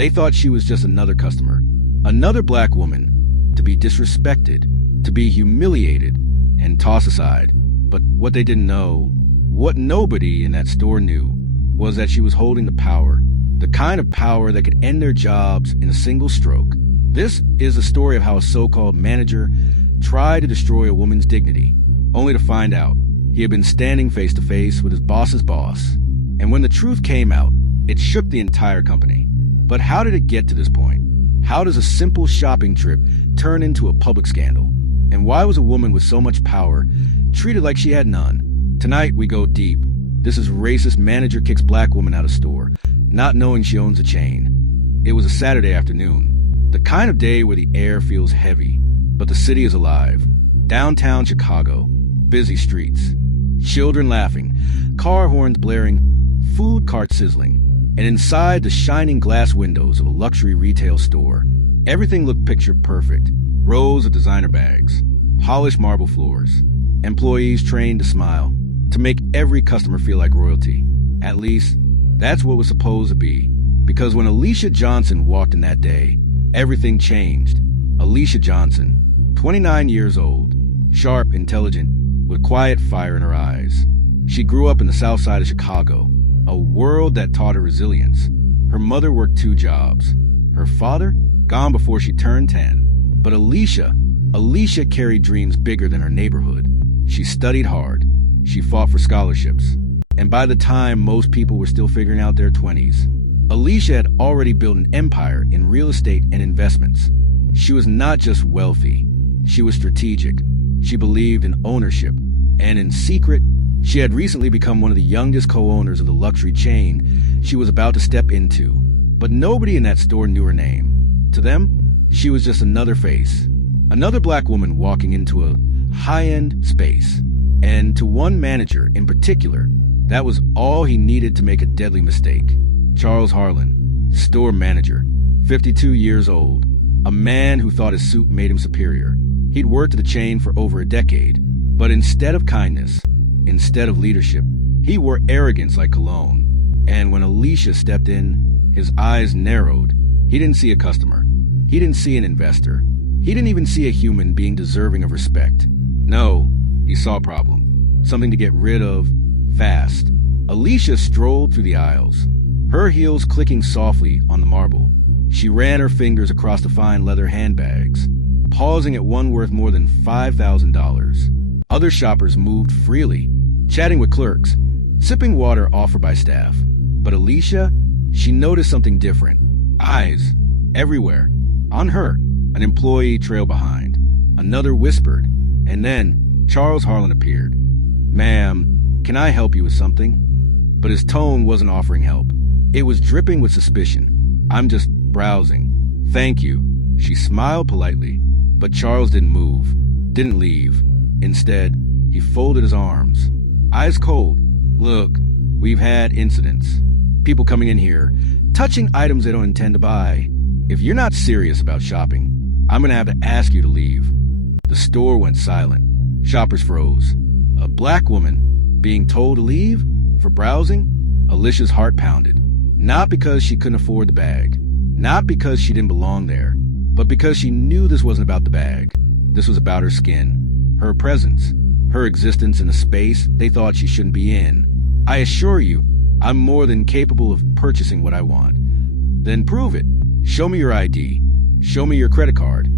They thought she was just another customer, another black woman, to be disrespected, to be humiliated, and tossed aside. But what they didn't know, what nobody in that store knew, was that she was holding the power, the kind of power that could end their jobs in a single stroke. This is a story of how a so-called manager tried to destroy a woman's dignity, only to find out he had been standing face to face with his boss's boss. And when the truth came out, it shook the entire company. But how did it get to this point? How does a simple shopping trip turn into a public scandal? And why was a woman with so much power treated like she had none? Tonight we go deep. This is racist manager kicks black woman out of store, not knowing she owns a chain. It was a Saturday afternoon. The kind of day where the air feels heavy, but the city is alive. Downtown Chicago, busy streets, children laughing, car horns blaring, food carts sizzling, and inside the shining glass windows of a luxury retail store, everything looked picture perfect. Rows of designer bags, polished marble floors, employees trained to smile, to make every customer feel like royalty. At least, that's what was supposed to be. Because when Alicia Johnson walked in that day, everything changed. Alicia Johnson, 29 years old, sharp, intelligent, with quiet fire in her eyes. She grew up in the south side of Chicago, a world that taught her resilience. Her mother worked 2 jobs. Her father, gone before she turned 10. But Alicia carried dreams bigger than her neighborhood. She studied hard. She fought for scholarships. And by the time most people were still figuring out their 20s, Alicia had already built an empire in real estate and investments. She was not just wealthy. She was strategic. She believed in ownership. And in secret, she had recently become one of the youngest co-owners of the luxury chain she was about to step into. But nobody in that store knew her name. To them, she was just another face. Another black woman walking into a high-end space. And to one manager in particular, that was all he needed to make a deadly mistake. Charles Harlan, store manager, 52 years old, a man who thought his suit made him superior. He'd worked at the chain for over a decade, but instead of kindness, instead of leadership, he wore arrogance like cologne. And when Alicia stepped in, his eyes narrowed. He didn't see a customer. He didn't see an investor. He didn't even see a human being deserving of respect. No, he saw a problem. Something to get rid of fast. Alicia strolled through the aisles, her heels clicking softly on the marble. She ran her fingers across the fine leather handbags, pausing at one worth more than $5,000. Other shoppers moved freely, chatting with clerks, sipping water offered by staff. But Alicia, she noticed something different. Eyes, everywhere. On her, an employee trailed behind. Another whispered, and then Charles Harlan appeared. "Ma'am, can I help you with something?" But his tone wasn't offering help. It was dripping with suspicion. "I'm just browsing." "Thank you." She smiled politely, but Charles didn't move, didn't leave. Instead, he folded his arms, eyes cold. "Look, we've had incidents. People coming in here, touching items they don't intend to buy. If you're not serious about shopping, I'm gonna have to ask you to leave." The store went silent. Shoppers froze. A black woman being told to leave for browsing? Alicia's heart pounded. Not because she couldn't afford the bag, not because she didn't belong there, but because she knew this wasn't about the bag. This was about her skin, her presence, her existence in a space they thought she shouldn't be in. "I assure you, I'm more than capable of purchasing what I want." "Then prove it. Show me your ID. Show me your credit card."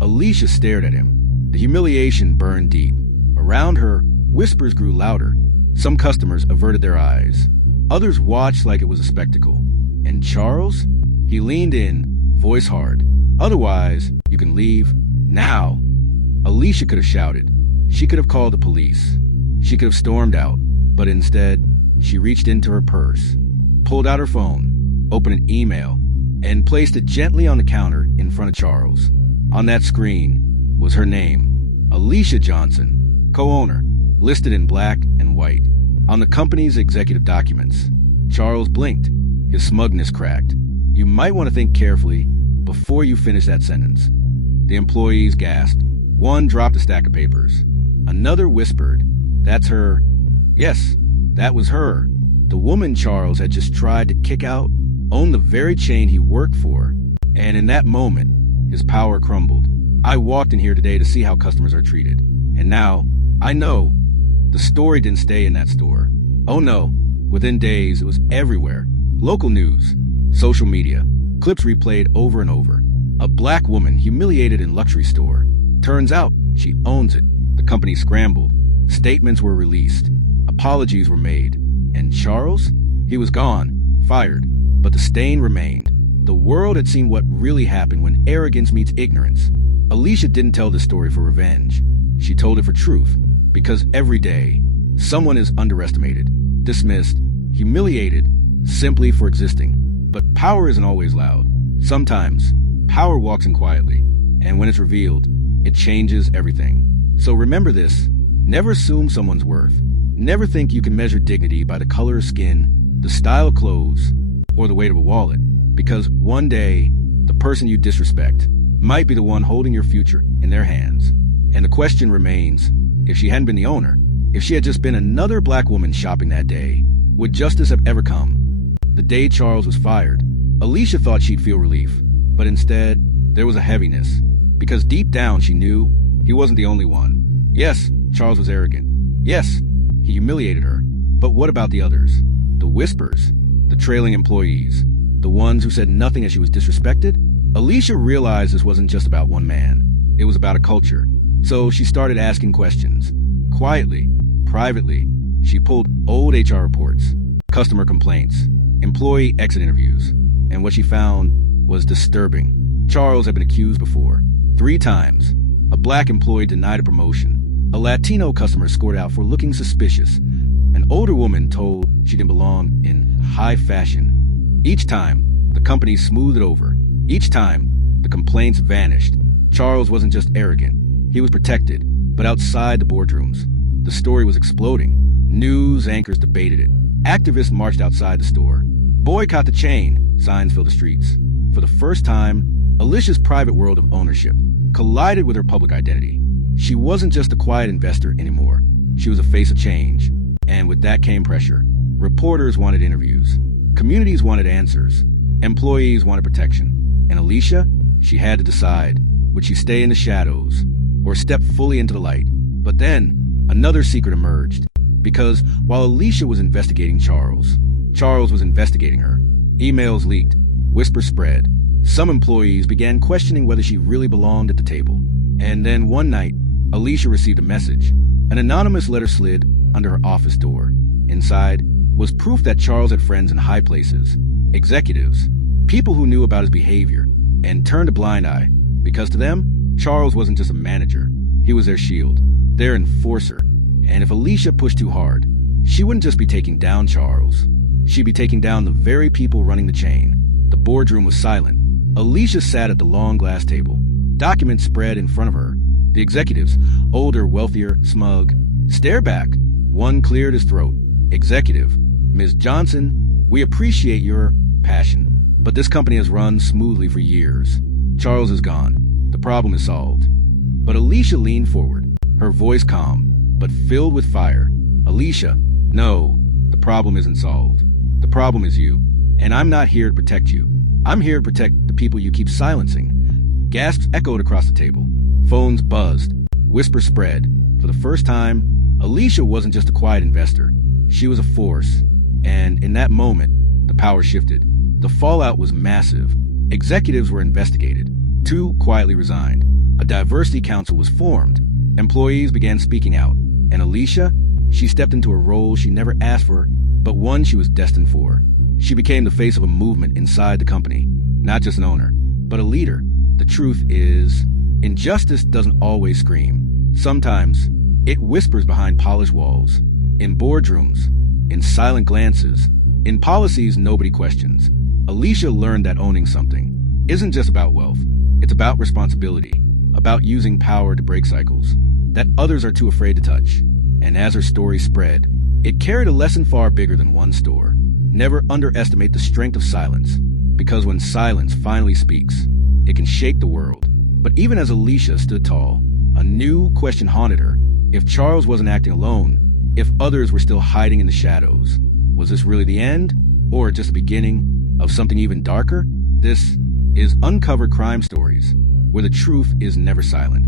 Alicia stared at him. The humiliation burned deep. Around her, whispers grew louder. Some customers averted their eyes. Others watched like it was a spectacle. And Charles? He leaned in, voice hard. "Otherwise, you can leave now." Alicia could have shouted. She could have called the police. She could have stormed out. But instead, she reached into her purse, pulled out her phone, opened an email, and placed it gently on the counter in front of Charles. On that screen was her name, Alicia Johnson, co-owner, listed in black and white on the company's executive documents. Charles blinked, his smugness cracked. "You might want to think carefully before you finish that sentence." The employees gasped. One dropped a stack of papers. Another whispered, "That's her." Yes, that was her. The woman Charles had just tried to kick out owned the very chain he worked for, and in that moment, his power crumbled. I walked in here today to see how customers are treated, and now I know the story didn't stay in that store. Oh no, within days it was everywhere. Local news, social media, clips replayed over and over. A black woman humiliated in luxury store. Turns out she owns it. The company scrambled. Statements were released. Apologies were made. And Charles? He was gone, fired. But the stain remained. The world had seen what really happened when arrogance meets ignorance. Alicia didn't tell this story for revenge. She told it for truth. Because every day, someone is underestimated, dismissed, humiliated, simply for existing. But power isn't always loud. Sometimes, power walks in quietly. And when it's revealed, it changes everything. So remember this. Never assume someone's worth. Never think you can measure dignity by the color of skin, the style of clothes, or the weight of a wallet. Because one day, the person you disrespect might be the one holding your future in their hands. And the question remains, if she hadn't been the owner, if she had just been another black woman shopping that day, would justice have ever come? The day Charles was fired, Alicia thought she'd feel relief, but instead, there was a heaviness. Because deep down she knew he wasn't the only one. Yes, Charles was arrogant. Yes, he humiliated her. But what about the others? The whispers, the trailing employees, the ones who said nothing as she was disrespected? Alicia realized this wasn't just about one man. It was about a culture. So she started asking questions. Quietly, privately, she pulled old HR reports, customer complaints, employee exit interviews. And what she found was disturbing. Charles had been accused before. 3 times. A black employee denied a promotion. A Latino customer scored out for looking suspicious. An older woman told she didn't belong in high fashion. Each time, the company smoothed it over. Each time, the complaints vanished. Charles wasn't just arrogant. He was protected. But outside the boardrooms, the story was exploding. News anchors debated it. Activists marched outside the store. Boycott the chain, signs filled the streets. For the first time, Alicia's private world of ownership collided with her public identity. She wasn't just a quiet investor anymore. She was a face of change. And with that came pressure. Reporters wanted interviews. Communities wanted answers. Employees wanted protection. And Alicia, she had to decide. Would she stay in the shadows or step fully into the light? But then, another secret emerged. Because while Alicia was investigating Charles was investigating her. Emails leaked. Whispers spread. Some employees began questioning whether she really belonged at the table. And then one night, Alicia received a message. An anonymous letter slid under her office door. Inside was proof that Charles had friends in high places, executives, people who knew about his behavior, and turned a blind eye. Because to them, Charles wasn't just a manager. He was their shield, their enforcer. And if Alicia pushed too hard, she wouldn't just be taking down Charles. She'd be taking down the very people running the chain. The boardroom was silent. Alicia sat at the long glass table. Documents spread in front of her. The executives, older, wealthier, smug, stared back. One cleared his throat. Executive, Ms. Johnson, we appreciate your passion, but this company has run smoothly for years. Charles is gone. The problem is solved. But Alicia leaned forward, her voice calm, but filled with fire. Alicia, no, the problem isn't solved. The problem is you. And I'm not here to protect you. I'm here to protect the people you keep silencing. Gasps echoed across the table. Phones buzzed. Whispers spread. For the first time, Alicia wasn't just a quiet investor. She was a force. And in that moment, the power shifted. The fallout was massive. Executives were investigated. 2 quietly resigned. A diversity council was formed. Employees began speaking out. And Alicia, she stepped into a role she never asked for, but one she was destined for. She became the face of a movement inside the company. Not just an owner, but a leader. The truth is, injustice doesn't always scream. Sometimes, it whispers behind polished walls, in boardrooms, in silent glances, in policies nobody questions. Alicia learned that owning something isn't just about wealth. It's about responsibility, about using power to break cycles that others are too afraid to touch. And as her story spread, it carried a lesson far bigger than one store. Never underestimate the strength of silence, because when silence finally speaks, it can shake the world. But even as Alicia stood tall, a new question haunted her. If Charles wasn't acting alone, if others were still hiding in the shadows, was this really the end, or just the beginning of something even darker? This is Uncovered Crime Stories, where the truth is never silent.